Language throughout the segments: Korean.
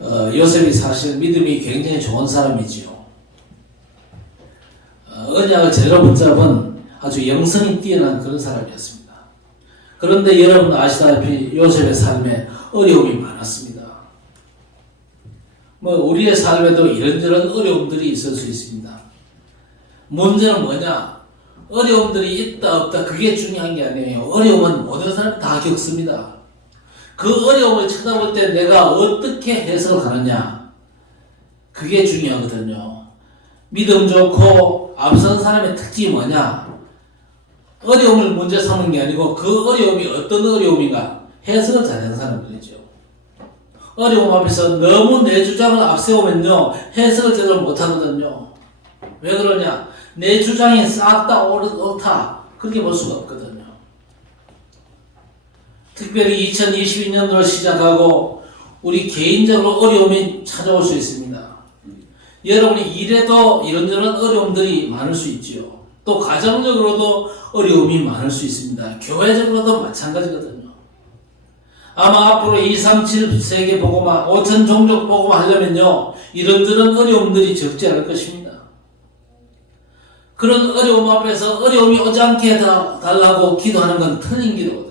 요셉이 사실 믿음이 굉장히 좋은 사람이지요. 언약을 제대로 붙잡은 아주 영성이 뛰어난 그런 사람이었습니다. 그런데 여러분 아시다시피 요셉의 삶에 어려움이 많았습니다. 우리의 삶에도 이런저런 어려움들이 있을 수 있습니다. 문제는 뭐냐? 어려움들이 있다 없다 그게 중요한 게 아니에요. 어려움은 모든 사람이 다 겪습니다. 그 어려움을 쳐다볼 때 내가 어떻게 해석을 하느냐 그게 중요하거든요. 믿음 좋고 앞선 사람의 특징이 뭐냐? 어려움을 문제 삼는 게 아니고 그 어려움이 어떤 어려움인가 해석을 잘하는 사람들이죠. 어려움 앞에서 너무 내 주장을 앞세우면요 해석을 제대로 못하거든요. 왜 그러냐? 내 주장이 싹 다 옳다 그렇게 볼 수가 없거든요. 특별히 2022년도를 시작하고 우리 개인적으로 어려움이 찾아올 수 있습니다. 여러분이 일에도 이런저런 어려움들이 많을 수 있지요. 또 가정적으로도 어려움이 많을 수 있습니다. 교회적으로도 마찬가지거든요. 아마 앞으로 237 세계 복음화, 5천 종족 복음화 하려면요 이런저런 어려움들이 적지 않을 것입니다. 그런 어려움 앞에서 어려움이 오지 않게 해달라고 기도하는 건 틀린 기도거든요.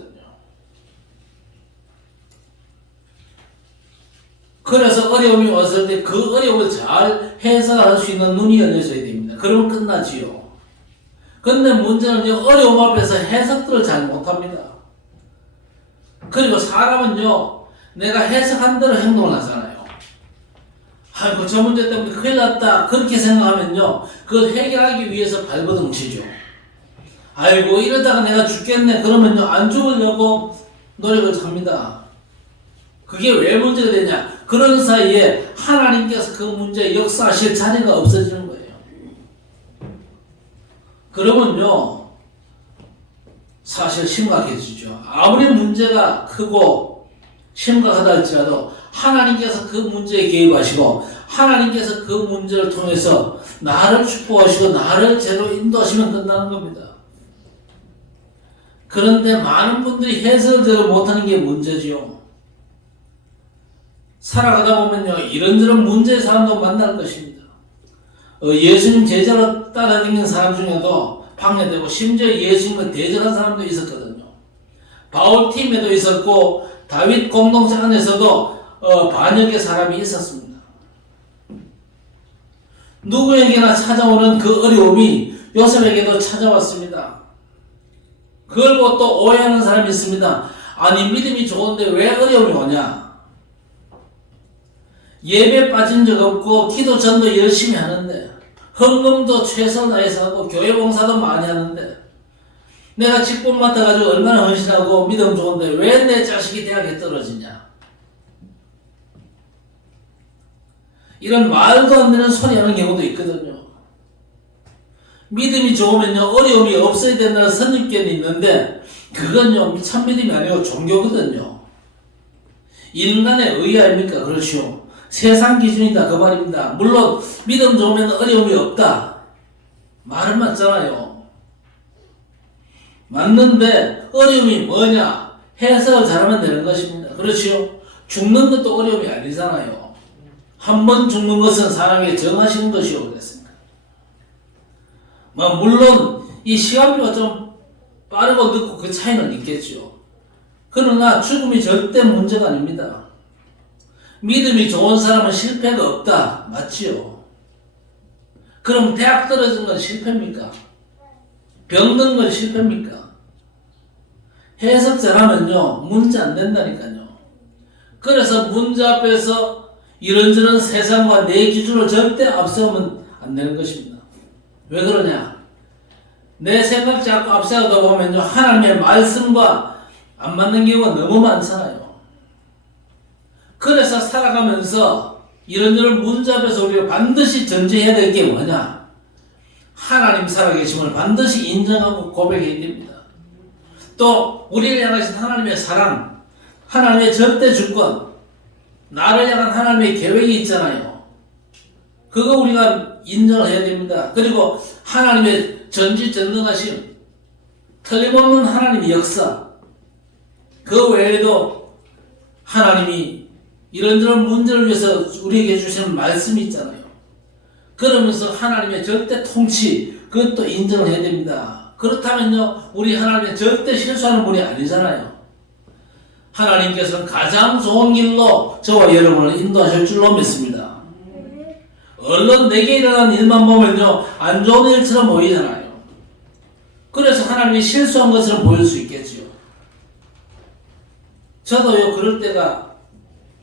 그래서 어려움이 왔을 때 그 어려움을 잘 해석할 수 있는 눈이 열려져야 됩니다. 그러면 끝나지요. 근데 문제는요, 어려움 앞에서 해석들을 잘 못합니다. 그리고 사람은요, 내가 해석한 대로 행동을 하잖아요. 아이고, 저 문제 때문에 큰일 났다. 그렇게 생각하면요, 그걸 해결하기 위해서 발버둥 치죠. 아이고, 이러다가 내가 죽겠네. 그러면요, 안 죽으려고 노력을 합니다. 그게 왜 문제가 되냐? 그런 사이에 하나님께서 그 문제에 역사하실 자리가 없어지는 거예요. 그러면요, 사실 심각해지죠. 아무리 문제가 크고 심각하다 할지라도 하나님께서 그 문제에 개입하시고 하나님께서 그 문제를 통해서 나를 축복하시고 나를 제대로 인도하시면 끝나는 겁니다. 그런데 많은 분들이 해석을 제대로 못하는 게 문제지요. 살아가다 보면요 이런저런 문제의 사람도 만날 것입니다. 예수님 제자로 따라다니는 사람 중에도 방해되고 심지어 예수님을 대적한 사람도 있었거든요. 바울 팀에도 있었고 다윗 공동체 안에서도 반역의 사람이 있었습니다. 누구에게나 찾아오는 그 어려움이 요셉에게도 찾아왔습니다. 그걸 보고 또 오해하는 사람이 있습니다. 아니 믿음이 좋은데 왜 어려움이 오냐? 예배 빠진 적 없고 기도 전도 열심히 하는데 헌금도 최선을 다해서 하고 교회 봉사도 많이 하는데 내가 직분 맡아가지고 얼마나 헌신하고 믿음 좋은데 왜 내 자식이 대학에 떨어지냐? 이런 말도 안 되는 소리 하는 경우도 있거든요. 믿음이 좋으면요 어려움이 없어야 된다는 선입견이 있는데 그건요 참 믿음이 아니고 종교거든요. 인간의 의의 아닙니까? 그렇죠. 세상 기준이다 그 말입니다. 물론 믿음 좋으면 어려움이 없다 말은 맞잖아요. 맞는데 어려움이 뭐냐 해석을 잘하면 되는 것입니다. 그렇죠. 죽는 것도 어려움이 아니잖아요. 한 번 죽는 것은 사람에게 정하시는 것이요 그랬습니다. 물론 이 시간표가 좀 빠르고 늦고 그 차이는 있겠죠. 그러나 죽음이 절대 문제가 아닙니다. 믿음이 좋은 사람은 실패가 없다. 맞지요? 그럼 대학 떨어진 건 실패입니까? 병든 건 실패입니까? 해석 잘하면요 문제 안 된다니까요. 그래서 문제 앞에서 이런저런 세상과 내 기준을 절대 앞세우면 안 되는 것입니다. 왜 그러냐? 내 생각 자꾸 앞세우다 보면요 하나님의 말씀과 안 맞는 경우가 너무 많잖아요. 그래서 살아가면서 이런저런 문제 앞에서 우리가 반드시 전제해야 될 게 뭐냐? 하나님 살아계심을 반드시 인정하고 고백해야 됩니다. 또 우리를 향하신 하나님의 사랑, 하나님의 절대 주권, 나를 향한 하나님의 계획이 있잖아요. 그거 우리가 인정을 해야 됩니다. 그리고 하나님의 전지전능하심, 틀림없는 하나님의 역사, 그 외에도 하나님이 이런저런 문제를 위해서 우리에게 주시는 말씀이 있잖아요. 그러면서 하나님의 절대 통치, 그것도 인정을 해야 됩니다. 그렇다면요, 우리 하나님은 절대 실수하는 분이 아니잖아요. 하나님께서는 가장 좋은 길로 저와 여러분을 인도하실 줄로 믿습니다. 얼른 내게 일어난 일만 보면요, 안 좋은 일처럼 보이잖아요. 그래서 하나님이 실수한 것처럼 보일 수 있겠지요. 저도요, 그럴 때가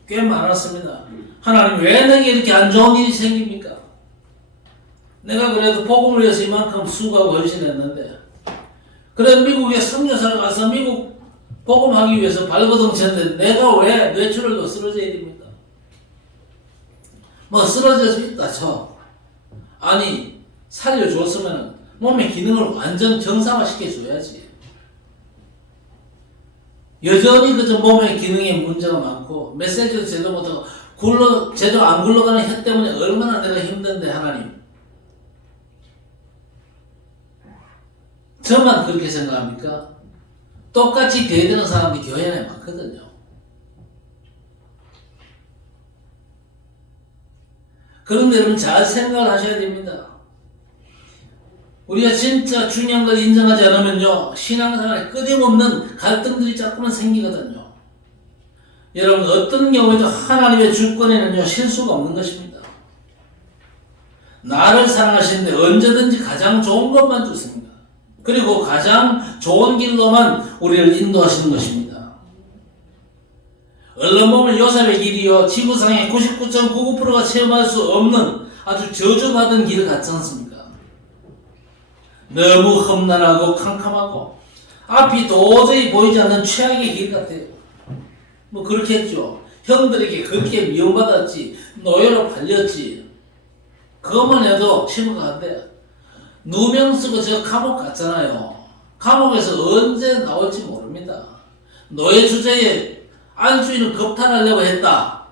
꽤 많았습니다. 하나님, 왜 내게 이렇게 안 좋은 일이 생깁니까? 내가 그래도 복음을 위해서 이만큼 수고하고 헌신했는데, 그래 미국에 선교사를 가서 미국 복음하기 위해서 발버둥 쳤는데 내가 왜 뇌출혈로 쓰러져야 됩니까? 뭐 쓰러질 수 있다 쳐. 아니 살려줬으면 몸의 기능을 완전 정상화시켜 줘야지. 여전히 그저 몸의 기능에 문제가 많고 메시지도 제대로 못하고 제대로 안 굴러가는 혀 때문에 얼마나 내가 힘든데 하나님. 저만 그렇게 생각합니까? 똑같이 대드는 사람들이 교회 안에 많거든요. 그런데 여러분 잘 생각을 하셔야 됩니다. 우리가 진짜 중요한 걸 인정하지 않으면요, 신앙생활에 끊임없는 갈등들이 자꾸만 생기거든요. 여러분 어떤 경우에도 하나님의 주권에는요 실수가 없는 것입니다. 나를 사랑하시는데 언제든지 가장 좋은 것만 주십니다. 그리고 가장 좋은 길로만 우리를 인도하시는 것입니다. 얼른 보면 요셉의 길이요, 지구상의 99.99%가 체험할 수 없는 아주 저주받은 길 같지 않습니까? 너무 험난하고 캄캄하고 앞이 도저히 보이지 않는 최악의 길 같아요. 뭐 그렇겠죠. 형들에게 그렇게 미움받았지, 노예로 팔렸지, 그것만 해도 심각한데 누명 쓰고 저 감옥 갔잖아요. 감옥에서 언제 나올지 모릅니다. 노예 주제에 안주인을 겁탈하려고 했다.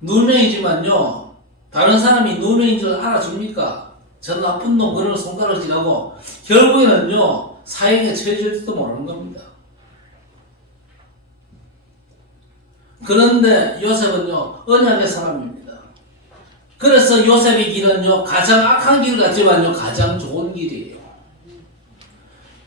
누명이지만요, 다른 사람이 누명인 줄 알아줍니까? 저 나쁜 놈 그런 손가락을 쥐라고 결국에는요 사형에 처해질지도 모르는 겁니다. 그런데 요셉은요 언약의 사람입니다. 그래서 요셉의 길은요 가장 악한 길 같지만요 가장 좋은 길이에요.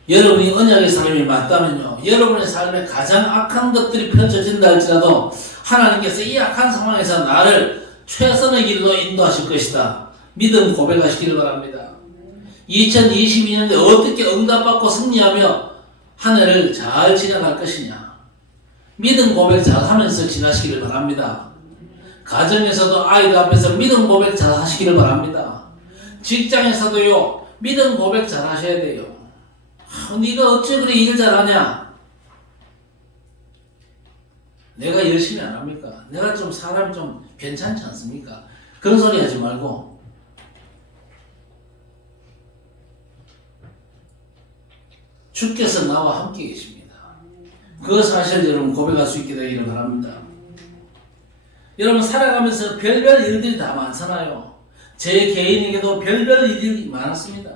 여러분이 언약의 사람이 맞다면요 여러분의 삶에 가장 악한 것들이 펼쳐진다 할지라도 하나님께서 이 악한 상황에서 나를 최선의 길로 인도하실 것이다. 믿음 고백하시기를 바랍니다. 2022년에 어떻게 응답받고 승리하며 한 해를 잘 지나갈 것이냐, 믿음 고백 잘 하면서 지나시기를 바랍니다. 가정에서도 아이들 앞에서 믿음 고백 잘 하시기를 바랍니다. 직장에서도요 믿음 고백 잘 하셔야 돼요. 네가 어째 그래 일 잘하냐? 내가 열심히 안 합니까? 내가 좀 사람이 좀 괜찮지 않습니까? 그런 소리 하지 말고 주께서 나와 함께 계십니다. 그 사실 여러분 고백할 수 있게 되기를 바랍니다. 여러분 살아가면서 별별 일들이 다 많잖아요. 제 개인에게도 별별 일이 많았습니다.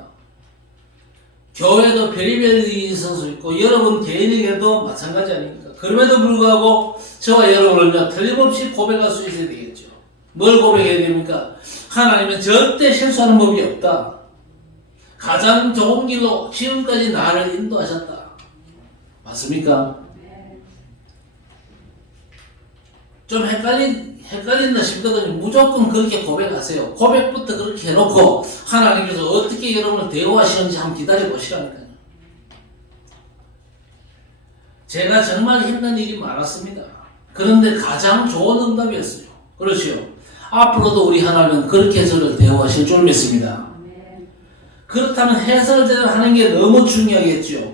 교회도 별별 일이 있을 수 있고 여러분 개인에게도 마찬가지 아닙니까? 그럼에도 불구하고 저와 여러분은요 틀림없이 고백할 수 있어야 되겠죠. 뭘 고백해야 됩니까? 하나님은 절대 실수하는 법이 없다. 가장 좋은 길로 지금까지 나를 인도하셨다. 맞습니까? 좀 헷갈린다 싶거든요. 무조건 그렇게 고백하세요. 고백부터 그렇게 해놓고 하나님께서 어떻게 여러분을 대우하시는지 한번 기다려보시라니까요. 제가 정말 힘든 일이 많았습니다. 그런데 가장 좋은 응답이었어요. 그렇죠. 앞으로도 우리 하나님은 그렇게 저를 대우하실 줄 믿습니다. 그렇다면 해석을 제대로 하는 게 너무 중요하겠죠.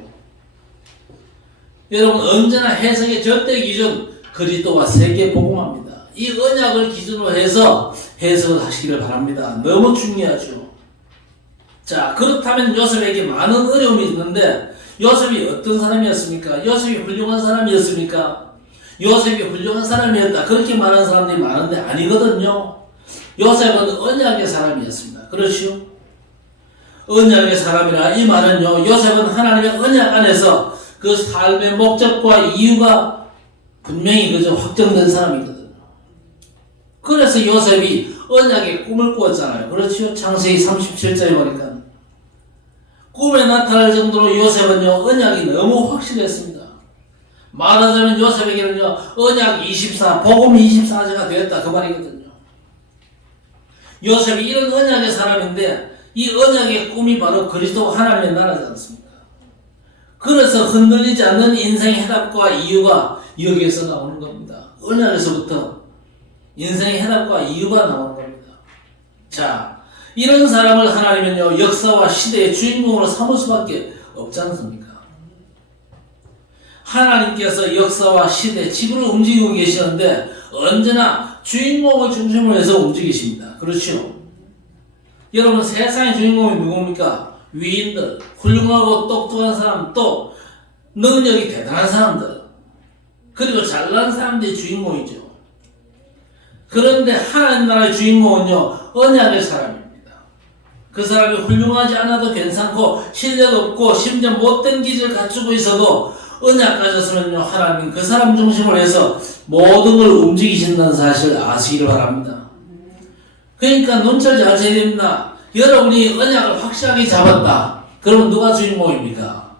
여러분 언제나 해석의 절대 기준 그리스도와 세계 복음합니다. 이 언약을 기준으로 해서 해석을 하시기를 바랍니다. 너무 중요하죠. 자, 그렇다면 요셉에게 많은 어려움이 있는데 요셉이 어떤 사람이었습니까? 요셉이 훌륭한 사람이었습니까? 요셉이 훌륭한 사람이었다 그렇게 말하는 사람들이 많은데 아니거든요. 요셉은 언약의 사람이었습니다. 그렇죠? 언약의 사람이라 이 말은요 요셉은 하나님의 언약 안에서 그 삶의 목적과 이유가 분명히 그저 확정된 사람이거든요. 그래서 요셉이 언약의 꿈을 꾸었잖아요. 그렇죠? 창세기 37장에 보니까 꿈에 나타날 정도로 요셉은요 언약이 너무 확실했습니다. 말하자면 요셉에게는요 언약 24, 복음 24제가 되었다 그 말이거든요. 요셉이 이런 언약의 사람인데 이 언약의 꿈이 바로 그리스도 하나님의 나라지 않습니까? 그래서 흔들리지 않는 인생의 해답과 이유가 여기에서 나오는 겁니다. 언약에서부터 인생의 해답과 이유가 나오는 겁니다. 자, 이런 사람을 하나님은요 역사와 시대의 주인공으로 삼을 수밖에 없지 않습니까? 하나님께서 역사와 시대, 지구를 움직이고 계시는데 언제나 주인공을 중심으로 해서 움직이십니다. 그렇죠? 여러분 세상의 주인공이 누굽니까? 위인들, 훌륭하고 똑똑한 사람, 또 능력이 대단한 사람들, 그리고 잘난 사람들이 주인공이죠. 그런데 하나님 나라의 주인공은요 언약의 사람입니다. 그 사람이 훌륭하지 않아도 괜찮고 실력 없고 심지어 못된 기질을 갖추고 있어도 언약 가졌으면요 하나님 그 사람 중심으로 해서 모든 걸 움직이신다는 사실을 아시기를 바랍니다. 그러니까 눈치를 잘 채야 됩니다. 여러분이 언약을 확실하게 잡았다. 그러면 누가 주인공입니까?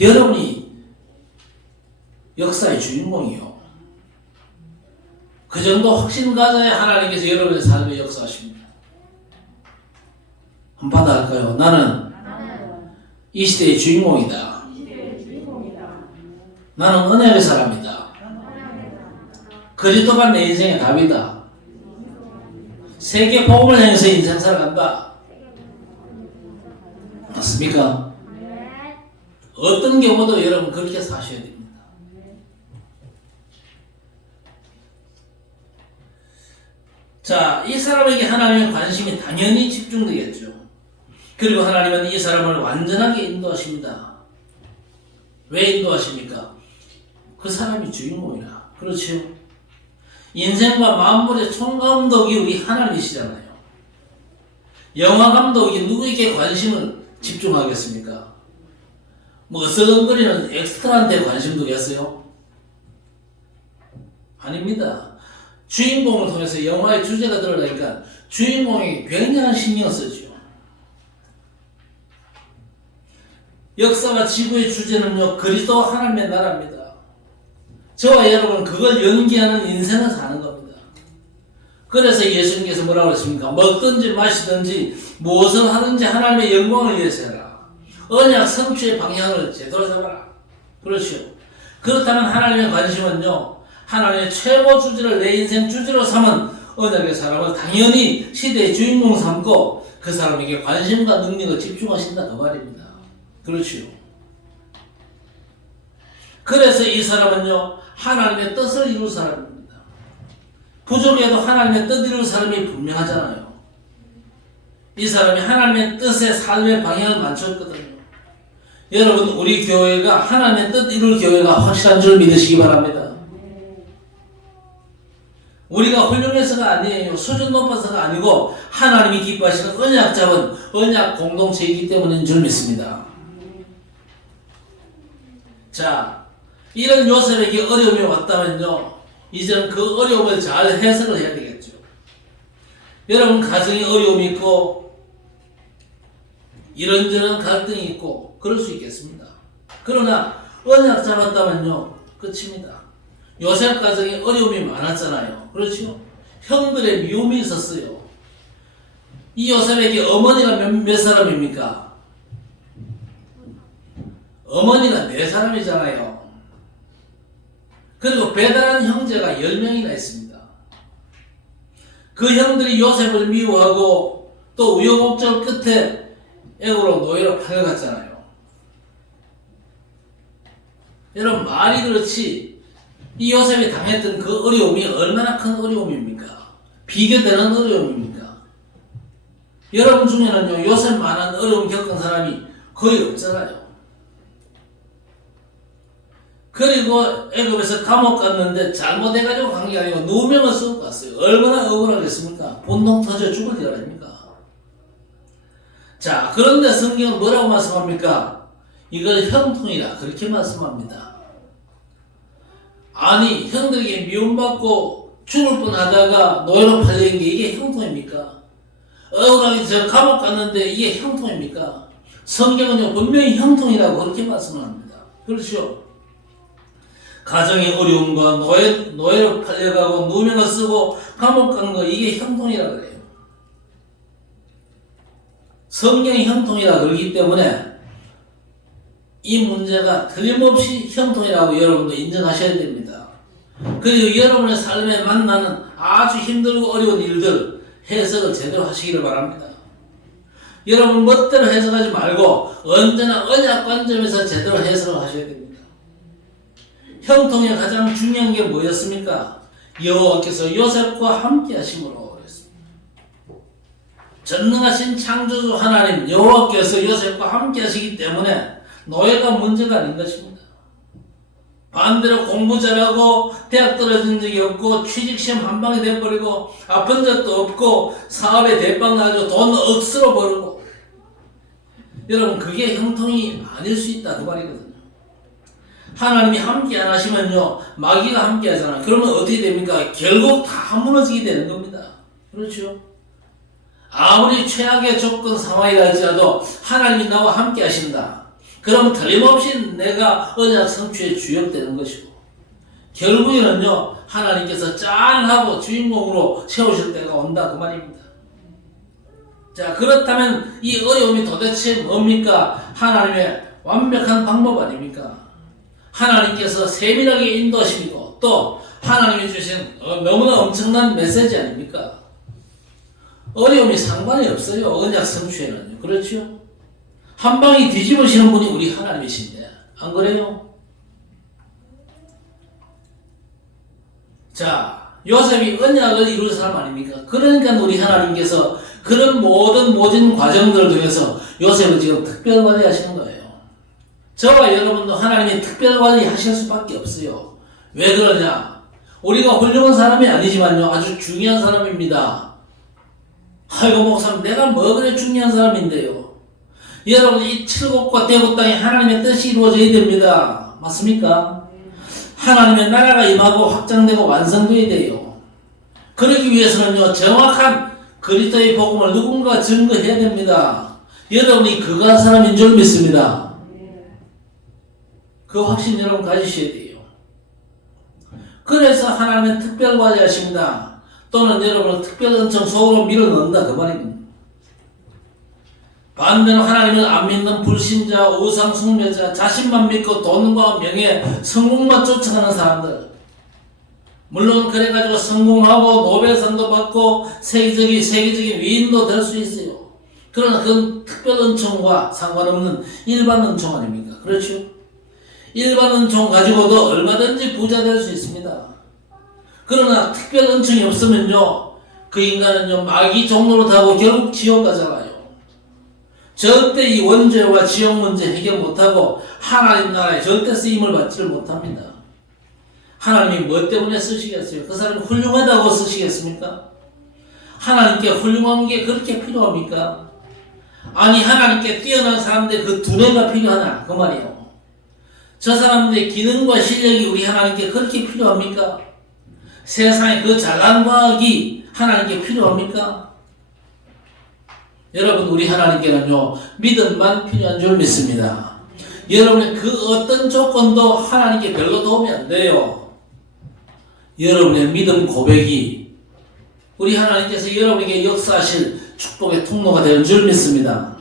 여러분이 역사의 주인공이요. 그 정도 확신 가져야 하나님께서 여러분의 삶에 역사하십니다. 한번 받아갈까요? 나는 이 시대의 주인공이다. 나는 언약의 사람이다. 그리스도가 내 인생의 답이다. 세계 복음을 향해서 인생 살아간다. 맞습니까? 어떤 경우도 여러분 그렇게 사셔야 됩니다. 자, 이 사람에게 하나님의 관심이 당연히 집중되겠죠. 그리고 하나님은 이 사람을 완전하게 인도하십니다. 왜 인도하십니까? 그 사람이 주인공이라. 그렇죠? 인생과 만물의 총감독이 우리 하나님이시잖아요. 영화 감독이 누구에게 관심을 집중하겠습니까? 뭐 어슬렁거리는 엑스트라한테 관심 두겠어요? 아닙니다. 주인공을 통해서 영화의 주제가 들어가니까 주인공이 굉장한 신경을 쓰죠. 역사와 지구의 주제는요 그리스도 하나님의 나라입니다. 저와 여러분은 그걸 연기하는 인생을 사는 겁니다. 그래서 예수님께서 뭐라고 했습니까? 먹든지 마시든지 무엇을 하든지 하나님의 영광을 위해서 해라. 언약 성취의 방향을 제대로 잡아라. 그렇죠. 그렇다면 하나님의 관심은요 하나님의 최고 주제를 내 인생 주제로 삼은 언약의 사람을 당연히 시대의 주인공 삼고 그 사람에게 관심과 능력을 집중하신다 그 말입니다. 그렇죠. 그래서 이 사람은요 하나님의 뜻을 이룰 사람입니다. 부족해도 하나님의 뜻 이룰 사람이 분명하잖아요. 이 사람이 하나님의 뜻의 삶의 방향을 맞췄거든요. 여러분 우리 교회가 하나님의 뜻 이룰 교회가 확실한 줄 믿으시기 바랍니다. 우리가 훌륭해서가 아니에요. 수준 높아서가 아니고 하나님이 기뻐하시는 언약 잡은 언약 공동체이기 때문인 줄 믿습니다. 자, 이런 요셉에게 어려움이 왔다면요 이제는 그 어려움을 잘 해석을 해야 되겠죠. 여러분 가정에 어려움이 있고 이런저런 갈등이 있고 그럴 수 있겠습니다. 그러나 언약 잡았다면요 끝입니다. 요셉 가정에 어려움이 많았잖아요. 그렇죠? 형들의 미움이 있었어요. 이 요셉에게 어머니가 몇 사람입니까? 어머니가 4사람이잖아요. 그리고 배달한 형제가 10명이나 있습니다. 그 형들이 요셉을 미워하고 또 우여곡절 끝에 애고로 노예로 팔려갔잖아요. 여러분 말이 그렇지 이 요셉이 당했던 그 어려움이 얼마나 큰 어려움입니까? 비교되는 어려움입니까? 여러분 중에는요 요셉만한 어려움 겪은 사람이 거의 없잖아요. 그리고 애굽에서 감옥 갔는데 잘못해가지고 간 게 아니고 누명을 쓰고 갔어요. 얼마나 억울하겠습니까? 본능 터져 죽을 일 아닙니까? 자, 그런데 성경은 뭐라고 말씀합니까? 이걸 형통이라 그렇게 말씀합니다. 아니 형들에게 미움받고 죽을 뻔하다가 노예로 팔린 게 이게 형통입니까? 억울하게 저 감옥 갔는데 이게 형통입니까? 성경은요 분명히 형통이라고 그렇게 말씀을 합니다. 그렇죠? 가정의 어려움과 노예로 팔려가고 누명을 쓰고 감옥 간 거 이게 형통이라 그래요. 성경이 형통이라 그러기 때문에 이 문제가 틀림없이 형통이라고 여러분도 인정하셔야 됩니다. 그리고 여러분의 삶에 만나는 아주 힘들고 어려운 일들 해석을 제대로 하시기를 바랍니다. 여러분 멋대로 해석하지 말고 언제나 언약 관점에서 제대로 해석을 하셔야 됩니다. 형통의 가장 중요한 게 뭐였습니까? 여호와께서 요셉과 함께 하심으로 그랬습니다. 전능하신 창조주 하나님 여호와께서 요셉과 함께 하시기 때문에 노예가 문제가 아닌 것입니다. 반대로 공부 잘하고 대학 떨어진 적이 없고 취직시험 한 방에 돼버리고 아픈 적도 없고 사업에 대빵 나가지고 돈 억수로 벌고 여러분 그게 형통이 아닐 수 있다 그 말이거든요. 하나님이 함께 안 하시면요 마귀가 함께 하잖아요. 그러면 어떻게 됩니까? 결국 다 무너지게 되는 겁니다. 그렇죠? 아무리 최악의 조건 상황이라 할지라도 하나님이 나와 함께 하신다. 그럼 틀림없이 내가 언약 성취에 주역되는 것이고 결국에는요 하나님께서 짠하고 주인공으로 세우실 때가 온다 그 말입니다. 자 그렇다면 이 어려움이 도대체 뭡니까? 하나님의 완벽한 방법 아닙니까? 하나님께서 세밀하게 인도하시고 또 하나님이 주신 너무나 엄청난 메시지 아닙니까? 어려움이 상관이 없어요. 언약 성취에는요. 그렇죠? 한 방에 뒤집으시는 분이 우리 하나님이신데 안 그래요? 자 요셉이 언약을 이룰 사람 아닙니까? 그러니까 우리 하나님께서 그런 모든 과정들을 통해서 요셉을 지금 특별관리 하시는 거예요. 저와 여러분도 하나님이 특별관리 하실 수밖에 없어요. 왜 그러냐? 우리가 훌륭한 사람이 아니지만요 아주 중요한 사람입니다. 아이고 목사님 내가 뭐 그래 중요한 사람인데요. 여러분 이 칠곡과 대곡 땅에 하나님의 뜻이 이루어져야 됩니다. 맞습니까? 하나님의 나라가 임하고 확장되고 완성돼야 돼요. 그러기 위해서는요 정확한 그리스도의 복음을 누군가 증거해야 됩니다. 여러분이 그거 한 사람인 줄 믿습니다. 그 확신 여러분 가지셔야 돼요. 그래서 하나님은 특별관리 하십니다. 또는 여러분을 특별 은총 속으로 밀어넣는다 그 말입니다. 반대로 하나님을 안 믿는 불신자, 우상 숭배자, 자신만 믿고 돈과 명예, 성공만 쫓아가는 사람들 물론 그래가지고 성공하고 노벨상도 받고 세계적인 위인도 될 수 있어요. 그러나 그건 특별 은총과 상관없는 일반 은총 아닙니까? 그렇죠? 일반 은총 가지고도 얼마든지 부자 될 수 있습니다. 그러나 특별 은총이 없으면요 그 인간은요 마귀 종로로 타고 결국 지옥 가잖아요. 절대 이 원죄와 지옥 문제 해결 못하고 하나님 나라에 절대 쓰임을 받지를 못합니다. 하나님이 뭐 때문에 쓰시겠어요? 그 사람이 훌륭하다고 쓰시겠습니까? 하나님께 훌륭한 게 그렇게 필요합니까? 아니 하나님께 뛰어난 사람들 그 두뇌가 필요하나 그 말이에요. 저 사람들의 기능과 실력이 우리 하나님께 그렇게 필요합니까? 세상에 그 잘난 과학이 하나님께 필요합니까? 여러분 우리 하나님께는요 믿음만 필요한 줄 믿습니다. 여러분의 그 어떤 조건도 하나님께 별로 도움이 안 돼요. 여러분의 믿음 고백이 우리 하나님께서 여러분에게 역사하실 축복의 통로가 되는 줄 믿습니다.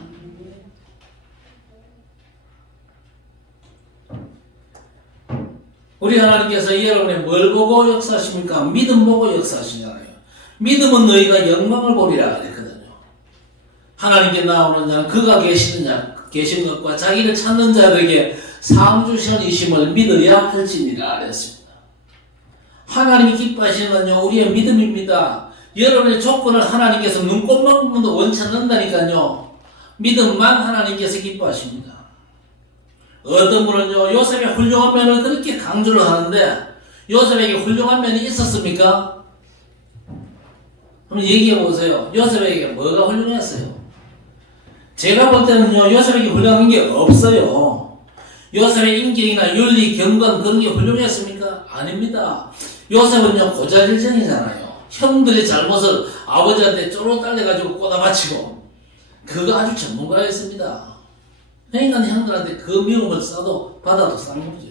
우리 하나님께서 여러분의 뭘 보고 역사하십니까? 믿음 보고 역사하시잖아요. 믿음은 너희가 영광을 보리라 그랬거든요. 하나님께 나오는 자는 그가 계신 것과 자기를 찾는 자들에게 상주선이심을 믿어야 할지니라 그랬습니다. 하나님이 기뻐하시는 건요 우리의 믿음입니다. 여러분의 조건을 하나님께서 눈꼽만큼도 원치 않는다니까요. 믿음만 하나님께서 기뻐하십니다. 어떤 분은요 요셉의 훌륭한 면을 그렇게 강조를 하는데 요셉에게 훌륭한 면이 있었습니까? 한번 얘기해 보세요. 요셉에게 뭐가 훌륭했어요? 제가 볼 때는요 요셉에게 훌륭한 게 없어요. 요셉의 인격이나 윤리, 경건 그런 게 훌륭했습니까? 아닙니다. 요셉은요 고자질쟁이잖아요. 형들의 잘못을 아버지한테 쪼로 딸려가지고 꼬다바치고 그거 아주 전문가였습니다. 그러니까 형들한테 그 미움을 써도 받아도 싼 거죠.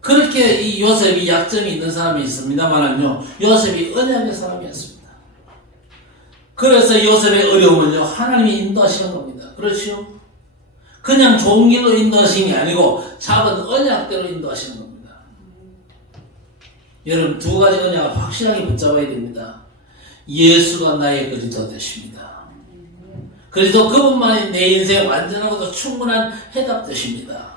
그렇게 이 요셉이 약점이 있는 사람이 있습니다만은요, 요셉이 언약의 사람이었습니다. 그래서 요셉의 어려움은요, 하나님이 인도하시는 겁니다. 그렇죠? 그냥 좋은 길로 인도하시는 게 아니고 작은 언약대로 인도하시는 겁니다. 여러분, 두 가지 언약을 확실하게 붙잡아야 됩니다. 예수가 나의 그리스도 되십니다. 그리스도 그분만이 내 인생에 완전하고도 충분한 해답 되십니다.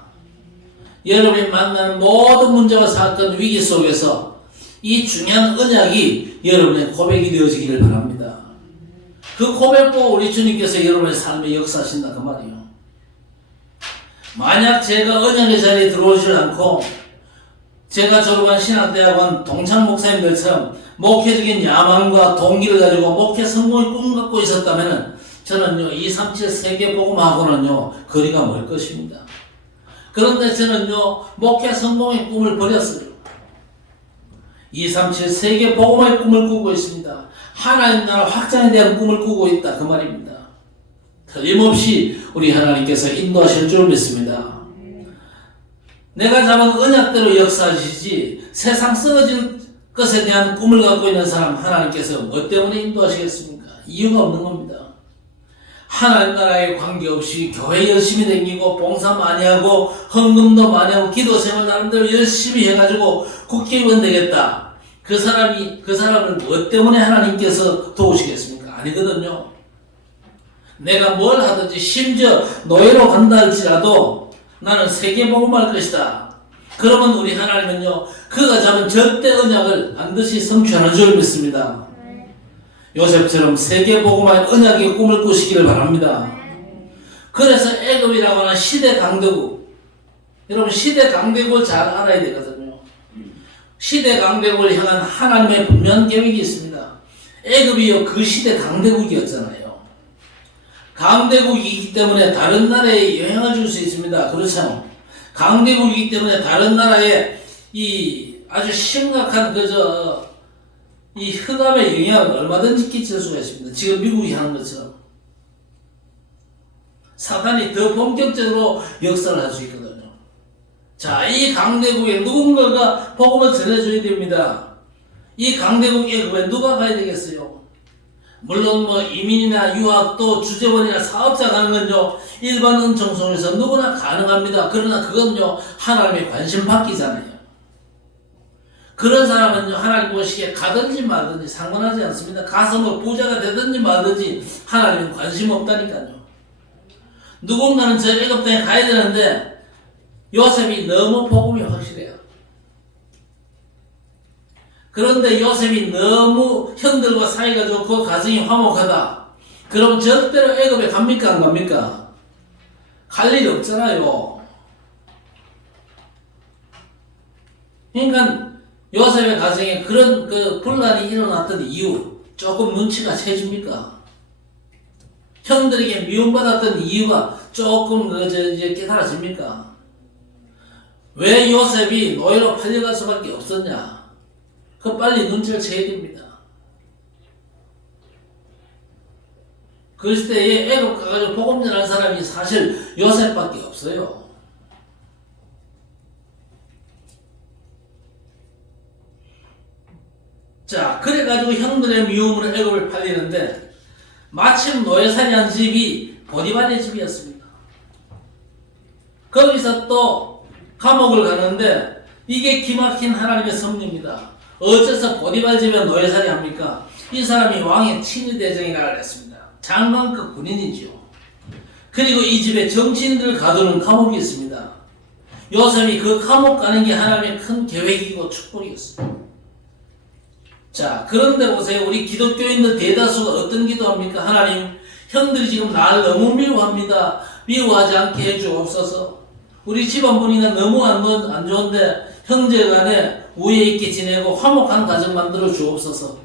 여러분이 만나는 모든 문제와 사건, 위기 속에서 이 중요한 언약이 여러분의 고백이 되어지기를 바랍니다. 그 고백 보고 우리 주님께서 여러분의 삶에 역사하신다 그 말이에요. 만약 제가 언약의 자리에 들어오지 않고 제가 졸업한 신학대학원 동창 목사님들처럼 목회적인 야망과 동기를 가지고 목회 성공의 꿈을 갖고 있었다면 저는요 237 세계복음하고는요 거리가 멀 것입니다. 그런데 저는요 목회 성공의 꿈을 버렸어요. 237 세계복음의 꿈을 꾸고 있습니다. 하나님 나라 확장에 대한 꿈을 꾸고 있다 그 말입니다. 틀림없이 우리 하나님께서 인도하실 줄 믿습니다. 내가 잡은 언약대로 역사하시지 세상 썩어질 것에 대한 꿈을 갖고 있는 사람 하나님께서 뭐 때문에 인도하시겠습니까? 이유가 없는 겁니다. 하나님 나라에 관계없이 교회 열심히 다니고 봉사 많이 하고 헌금도 많이 하고 기도생활 나름대로 열심히 해가지고 국회의원 되겠다. 그 사람을 뭐 때문에 하나님께서 도우시겠습니까? 아니거든요. 내가 뭘 하든지 심지어 노예로 간다 할지라도 나는 세계복음할 것이다. 그러면 우리 하나님은요 그가 잡은 절대 언약을 반드시 성취하는 줄 믿습니다. 요셉처럼 세계복음할 언약의 꿈을 꾸시기를 바랍니다. 그래서 애굽이라고 하는 시대 강대국, 여러분 시대 강대국을 잘 알아야 되거든요. 시대 강대국을 향한 하나님의 분명한 계획이 있습니다. 애굽이요 그 시대 강대국이었잖아요. 강대국이기 때문에 다른 나라에 영향을 줄 수 있습니다. 그렇죠? 강대국이기 때문에 다른 나라에 이 아주 심각한 이 흑암의 영향을 얼마든지 끼칠 수가 있습니다. 지금 미국이 하는 것처럼. 사탄이 더 본격적으로 역사를 할 수 있거든요. 자, 이 강대국에 누군가가 복음을 전해줘야 됩니다. 이 강대국 애굽에 누가 가야 되겠어요? 물론 뭐 이민이나 유학도 주재원이나 사업자 가는 건요 일반 은총성에서 누구나 가능합니다. 그러나 그건요 하나님의 관심 받기잖아요. 그런 사람은요 하나님 보시기에 가든지 말든지 상관하지 않습니다. 가서 뭐 부자가 되든지 말든지 하나님은 관심 없다니까요. 누군가는 저 애굽 땅에 가야 되는데 요셉이 너무 복음이 확실해요. 그런데 요셉이 너무 형들과 사이가 좋고 가정이 화목하다. 그러면 절대로 애굽에 갑니까 안 갑니까? 갈 일이 없잖아요. 그러니까 요셉의 가정에 그런 분란이 일어났던 이유 조금 눈치가 채집니까? 형들에게 미움받았던 이유가 조금 이제 깨달아집니까? 왜 요셉이 노예로 팔려갈 수밖에 없었냐? 그 빨리 눈치를 채야 됩니다. 그 시대에 애굽 가가지고 복음 전하는 사람이 사실 요셉밖에 없어요. 자, 그래가지고 형들의 미움으로 애굽을 팔리는데 마침 노예살이 한 집이 보디발의 집이었습니다. 거기서 또 감옥을 가는데 이게 기막힌 하나님의 섭리입니다. 어째서 보디발 집에 노예살이 합니까? 이 사람이 왕의 친위대장이라 그랬습니다. 장관급 군인이지요. 그리고 이 집에 정치인들을 가두는 감옥이 있습니다. 요셉이 그 감옥 가는 게 하나님의 큰 계획이고 축복이었습니다. 자, 그런데 보세요. 우리 기독교인들 대다수가 어떤 기도합니까? 하나님, 형들이 지금 나를 너무 미워합니다. 미워하지 않게 해주옵소서. 우리 집안분위기가 너무 안 좋은데 형제간에 우애 있게 지내고 화목한 가정 만들어 주옵소서.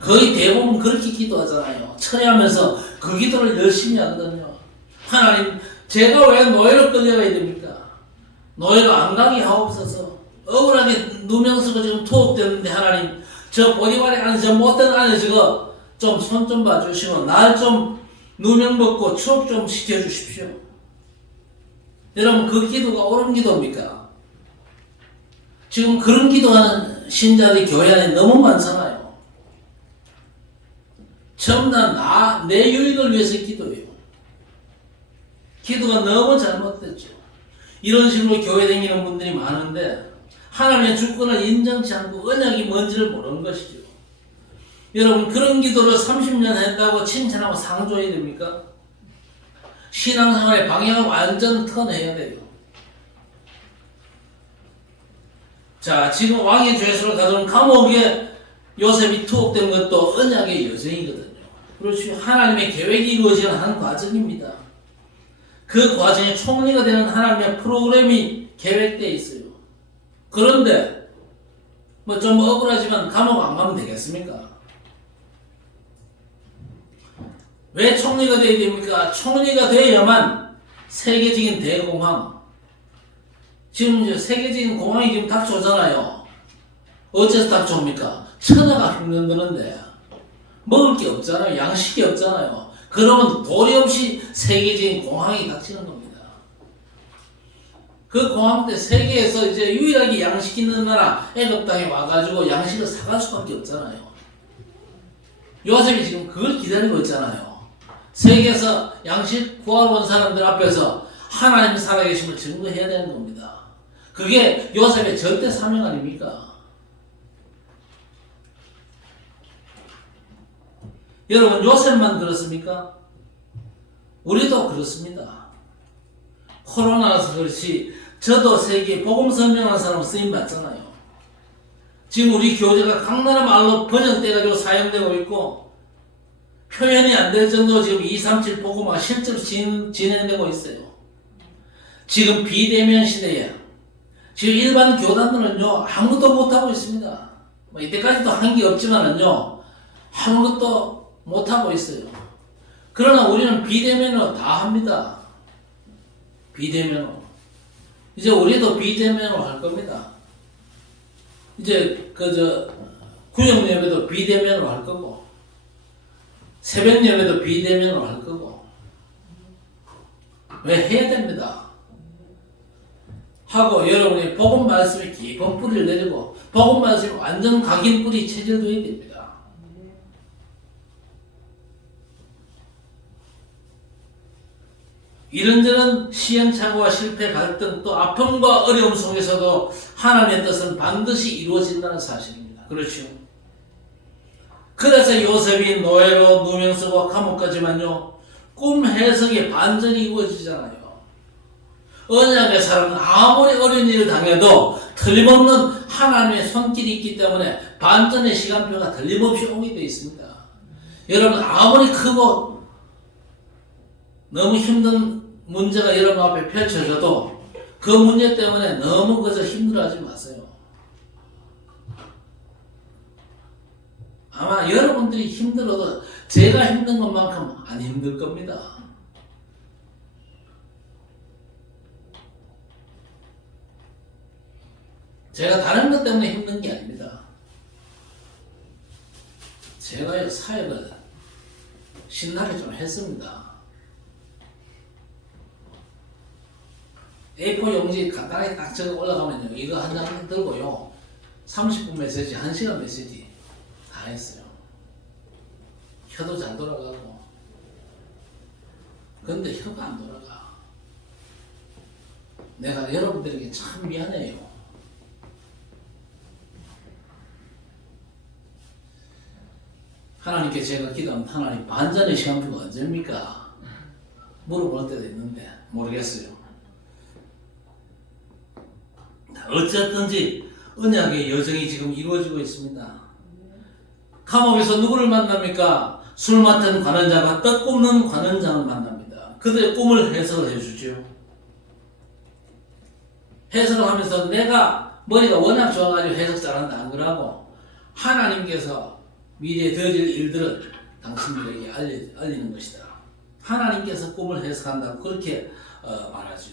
거의 대부분 그렇게 기도하잖아요. 처리하면서 그 기도를 열심히 하거든요. 하나님, 제가 왜 노예로 끌려가야 됩니까? 노예로 안 가게 하옵소서. 억울하게 누명 쓰고 지금 투옥되는데 하나님 저 보디발에 안에 저 못된 안에 저거 좀 손 좀 봐주시고 날 좀 누명 벗고 추억 좀 시켜주십시오. 여러분 그 기도가 옳은 기도입니까? 지금 그런 기도하는 신자들이 교회 안에 너무 많잖아요. 전부 다 내 유익을 위해서 기도해요. 기도가 너무 잘못됐죠. 이런 식으로 교회 다니는 분들이 많은데 하나님의 주권을 인정치 않고 언약이 뭔지를 모르는 것이죠. 여러분 그런 기도를 30년 했다고 칭찬하고 상 줘야 됩니까? 신앙생활의 방향을 완전 턴해야 돼요. 자, 지금 왕의 죄수로 가둔 감옥에 요셉이 투옥된 것도 언약의 여정이거든요. 그렇지. 하나님의 계획이 이루어지는 한 과정입니다. 그 과정에 총리가 되는 하나님의 프로그램이 계획되어 있어요. 그런데 뭐 좀 억울하지만 감옥 안 가면 되겠습니까? 왜 총리가 되어야 됩니까? 총리가 되어야만 세계적인 대공황, 지금 이제 세계적인 공황이 지금 닥쳐오잖아요. 어째서 닥쳐옵니까? 천하가 힘든데 먹을 게 없잖아요. 양식이 없잖아요. 그러면 도리 없이 세계적인 공황이 닥치는 겁니다. 그 공황 때 세계에서 이제 유일하게 양식 있는 나라 애굽 땅에 와가지고 양식을 사갈 수밖에 없잖아요. 요셉이 지금 그걸 기다리고 있잖아요. 세계에서 양식 구하러 온 사람들 앞에서 하나님 살아계심을 증거해야 되는 겁니다. 그게 요셉의 절대 사명 아닙니까? 여러분 요셉만 그렇습니까? 우리도 그렇습니다. 코로나라서 그렇지 저도 세계에 복음 설명하는 사람 쓰임 받잖아요. 지금 우리 교재가 각 나라 말로 번역돼가지고 사용되고 있고 표현이 안 될 정도로 지금 237 복음화가 실제로 진행되고 있어요. 지금 비대면 시대에 지금 일반 교단들은요 아무것도 못하고 있습니다. 뭐 이때까지도 한 게 없지만은요 아무것도 못하고 있어요. 그러나 우리는 비대면으로 다 합니다. 비대면으로. 이제 우리도 비대면으로 할 겁니다. 이제 구역 예배도 비대면으로 할 거고 새벽 예배도 비대면으로 할 거고 왜 해야 됩니다. 하고 여러분이 복음 말씀에 깊은 뿌리를 내리고 복음 말씀에 완전 각인 뿌리 체질돼야 됩니다. 이런저런 시행착오와 실패, 갈등, 또 아픔과 어려움 속에서도 하나님의 뜻은 반드시 이루어진다는 사실입니다. 그렇죠? 그래서 요셉이 노예로 누명 쓰고 감옥 가지만요 꿈 해석이 반전이 이루어지잖아요. 언약의 사람은 아무리 어려운 일을 당해도 틀림없는 하나님의 손길이 있기 때문에 반전의 시간표가 틀림없이 오게 되어 있습니다. 여러분 아무리 크고 너무 힘든 문제가 여러분 앞에 펼쳐져도 그 문제 때문에 너무 그저 힘들어하지 마세요. 아마 여러분들이 힘들어도 제가 힘든 것만큼 안 힘들 겁니다. 제가 다른 것 때문에 힘든 게 아닙니다. 제가 사역을 신나게 좀 했습니다. A4 용지 간단하게 딱 적어 올라가면요 이거 한 장 들고요 30분 메시지, 1시간 메시지 다 했어요. 혀도 잘 돌아가고 근데 혀가 안 돌아가. 내가 여러분들에게 참 미안해요. 하나님께 제가 기도하면 하나님 반전의 시간표가 언제입니까? 물어볼 때도 있는데 모르겠어요. 어쨌든지 언약의 여정이 지금 이루어지고 있습니다. 감옥에서 누구를 만납니까? 술 맡은 관원자가 떡 굽는 관원장을 만납니다. 그들의 꿈을 해석을 해주죠. 해석을 하면서 내가 머리가 워낙 좋아가지고 해석 잘한다 안 그러고 하나님께서 미래에 되어질 일들은 당신들에게 알리는 것이다. 하나님께서 꿈을 해석한다고 그렇게 말하죠.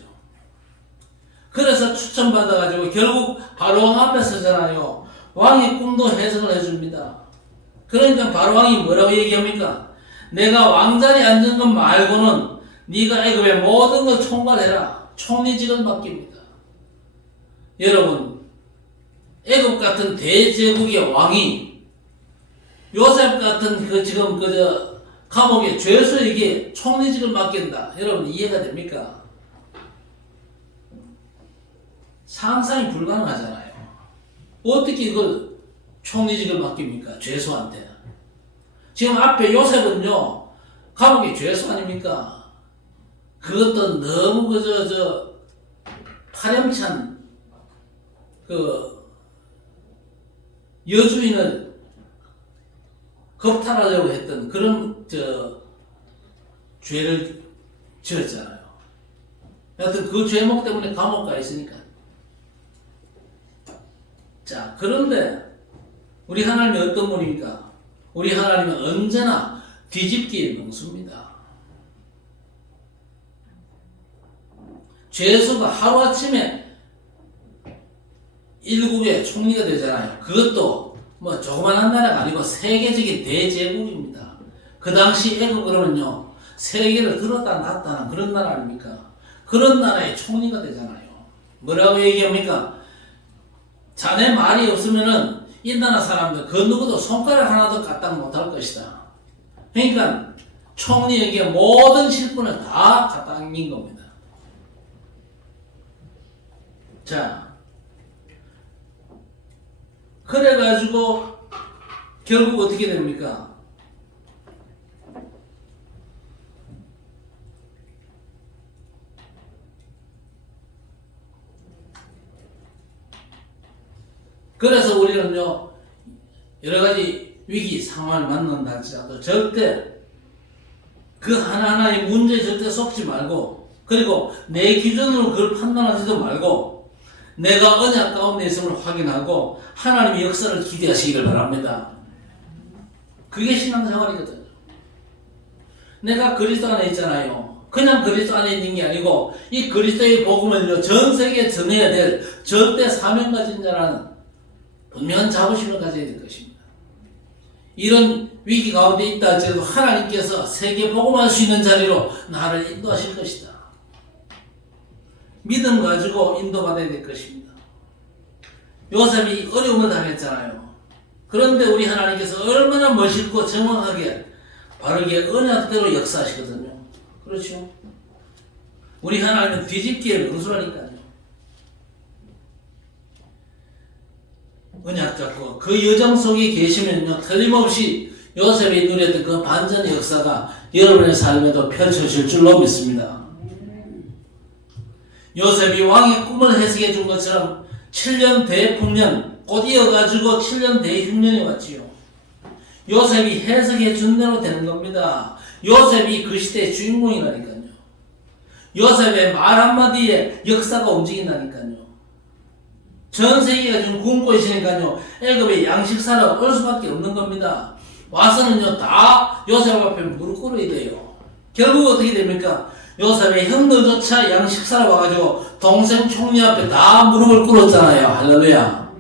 그래서 추천받아가지고 결국 바로왕 앞에 서잖아요. 왕의 꿈도 해석을 해줍니다. 그러니까 바로왕이 뭐라고 얘기합니까? 내가 왕자리에 앉은 것 말고는 네가 애굽의 모든 걸 총괄해라. 총리직을 맡깁니다. 여러분, 애굽 같은 대제국의 왕이 요셉 같은 지금 감옥의 죄수에게 총리직을 맡긴다. 여러분 이해가 됩니까? 상상이 불가능하잖아요. 어떻게 이걸 총리직을 맡깁니까? 죄수한테. 지금 앞에 요셉은요, 감옥의 죄수 아닙니까? 그것도 너무 파렴치한 여주인을 겁탈하려고 했던 그런 죄를 지었잖아요. 하여튼 그 죄목 때문에 감옥 가 있으니까. 자, 그런데 우리 하나님이 어떤 분입니까? 우리 하나님은 언제나 뒤집기의 명수입니다. 죄수가 하루아침에 일국의 총리가 되잖아요. 그것도 뭐 조그만한 나라가 아니고 세계적인 대제국입니다. 그 당시 애국 그러면요, 세계를 들었다 놨다는 그런 나라 아닙니까? 그런 나라의 총리가 되잖아요. 뭐라고 얘기합니까? 자네 말이 없으면은 이 나라 사람들 그 누구도 손가락 하나도 까딱 못할 것이다. 그러니까 총리에게 모든 실권을 다 갖다 당긴 겁니다. 자, 그래가지고 결국 어떻게 됩니까? 그래서 우리는요, 여러 가지 위기 상황을 만난다 할지라도 절대 그 하나하나의 문제에 절대 속지 말고, 그리고 내 기준으로 그걸 판단하지도 말고 내가 언약 가운데 있음을 확인하고 하나님의 역사를 기대하시기를 바랍니다. 그게 신앙생활이거든요. 내가 그리스도 안에 있잖아요. 그냥 그리스도 안에 있는 게 아니고 이 그리스도의 복음을요, 전 세계에 전해야 될 절대 사명 가진 자라는 분명한 자부심을 가져야 될 것입니다. 이런 위기 가운데 있다 할지라도 하나님께서 세계 복음할 수 있는 자리로 나를 인도하실 것이다. 믿음 가지고 인도받아야 될 것입니다. 요셉이 어려움을 당했잖아요. 그런데 우리 하나님께서 얼마나 멋있고 정확하게 바르게 언약대로 역사하시거든요. 그렇죠? 우리 하나님은 뒤집기의 명수라니까요. 언약 잡고 그 여정 속에 계시면요, 틀림없이 요셉이 누렸던 그 반전의 역사가 여러분의 삶에도 펼쳐질 줄로 믿습니다. 요셉이 왕의 꿈을 해석해 준 것처럼 7년 대풍년, 곧 이어가지고 7년 대흉년이 왔지요. 요셉이 해석해 준 대로 되는 겁니다. 요셉이 그 시대의 주인공이라니까요. 요셉의 말 한마디에 역사가 움직인다니까요. 전 세계가 지금 굶고 있으니까요, 애굽의 양식사로 올 수밖에 없는 겁니다. 와서는요, 다 요셉 앞에 무릎 꿇어야 돼요. 결국 어떻게 됩니까? 요셉의 형들조차 양식사로 와가지고 동생 총리 앞에 다 무릎을 꿇었잖아요. 할렐루야.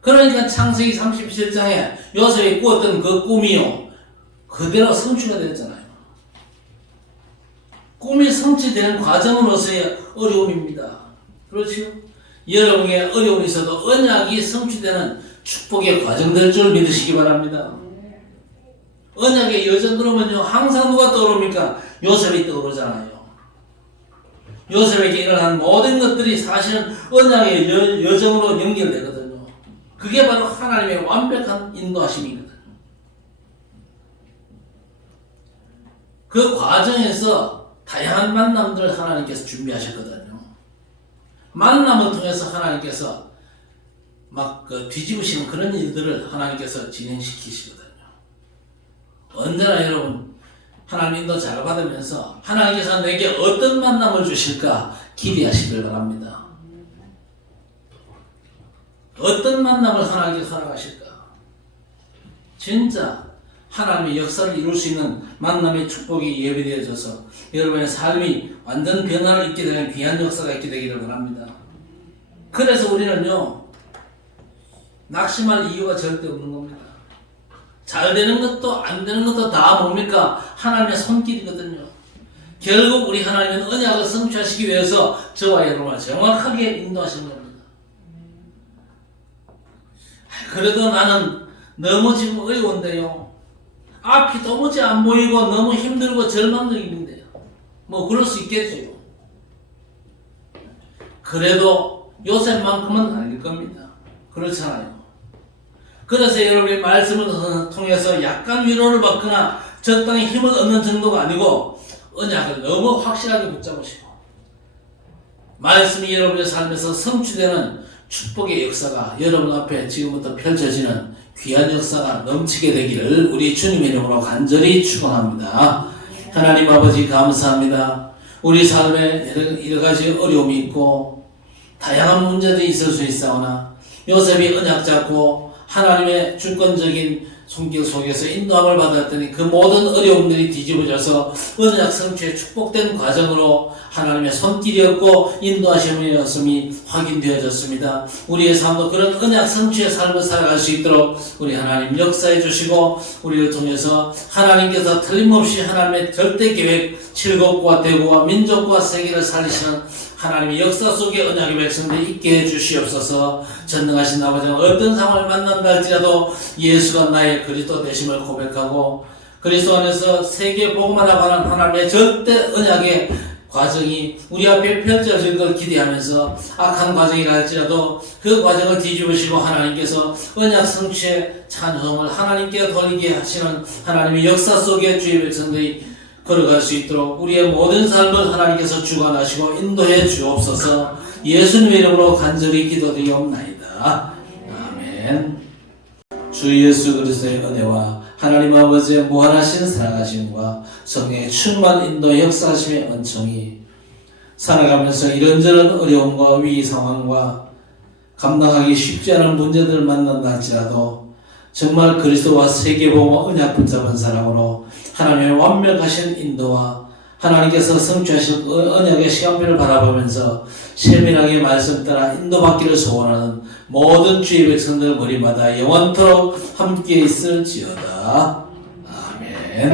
그러니까 창세기 37장에 요셉이 꾸었던 그 꿈이요, 그대로 성취가 되었잖아요. 꿈이 성취되는 과정으로서의 어려움입니다. 그렇죠? 여러분의 어려움이 있어도 언약이 성취되는 축복의 과정될 줄 믿으시기 바랍니다. 언약의 여정 그러면요, 항상 누가 떠오릅니까? 요셉이 떠오르잖아요. 요셉에게 일어난 모든 것들이 사실은 언약의 여정으로 연결되거든요. 그게 바로 하나님의 완벽한 인도하심이거든요. 그 과정에서 다양한 만남들을 하나님께서 준비하셨거든요. 만남을 통해서 하나님께서 막 뒤집으시는 그런 일들을 하나님께서 진행시키시거든요. 언제나 여러분, 하나님 인도 잘 받으면서 하나님께서 내게 어떤 만남을 주실까 기대하시길 바랍니다. 어떤 만남을 하나님께서 허락하실까? 진짜 하나님의 역사를 이룰 수 있는 만남의 축복이 예비되어져서 여러분의 삶이 완전 변화를 있게 되는 귀한 역사가 있게 되기를 바랍니다. 그래서 우리는요, 낙심할 이유가 절대 없는 겁니다. 잘 되는 것도 안 되는 것도 다 뭡니까? 하나님의 손길이거든요. 결국 우리 하나님은 언약을 성취하시기 위해서 저와 여러분을 정확하게 인도하시는 겁니다. 그래도 나는 너무 지금 어려운데요. 앞이 도무지 안 보이고 너무 힘들고 절망적인데요. 뭐 그럴 수 있겠지요. 그래도 요셉만큼은 아닐 겁니다. 그렇잖아요. 그래서 여러분의 말씀을 통해서 약간 위로를 받거나 적당히 힘을 얻는 정도가 아니고 언약을 너무 확실하게 붙잡으시고 말씀이 여러분의 삶에서 성취되는 축복의 역사가 여러분 앞에 지금부터 펼쳐지는 귀한 역사가 넘치게 되기를 우리 주님의 이름으로 간절히 축원합니다. 하나님 아버지 감사합니다. 우리 삶에 여러 가지 어려움이 있고 다양한 문제들이 있을 수 있사오나 요셉이 언약 잡고 하나님의 주권적인 손길 속에서 인도함을 받았더니 그 모든 어려움들이 뒤집어져서 언약 성취의 축복된 과정으로 하나님의 손길이었고 인도하심이었음이 확인되어졌습니다. 우리의 삶도 그런 언약 성취의 삶을 살아갈 수 있도록 우리 하나님 역사해 주시고 우리를 통해서 하나님께서 틀림없이 하나님의 절대 계획, 칠곡과 대구와 민족과 세계를 살리시는 하나님의 역사 속에 언약의 백성들이 있게 해주시옵소서. 전능하신 아버지는 어떤 상황을 만난다 할지라도 예수가 나의 그리스도 되심을 고백하고 그리스도 안에서 세계 복음을 나가는 하나님의 절대 언약의 과정이 우리 앞에 펼쳐질 걸 기대하면서 악한 과정이라 할지라도 그 과정을 뒤집으시고 하나님께서 언약 성취의 찬송을 하나님께 돌리게 하시는 하나님의 역사 속에 주의 백성들이 걸어갈 수 있도록 우리의 모든 삶을 하나님께서 주관하시고 인도해 주옵소서. 예수님의 이름으로 간절히 기도드리옵나이다. 아멘. 주 예수 그리스도의 은혜와 하나님 아버지의 무한하신 사랑하심과 성령의 충만 인도 역사하심의 은총이 살아가면서 이런저런 어려움과 위기 상황과 감당하기 쉽지 않은 문제들을 만난다 할지라도 정말 그리스도와 세계복음과 언약 붙잡은 사람으로 하나님의 완벽하신 인도와 하나님께서 성취하신 언약의 시간표를 바라보면서 세밀하게 말씀 따라 인도받기를 소원하는 모든 주의 백성들 머리마다 영원토록 함께 있을지어다. 아멘.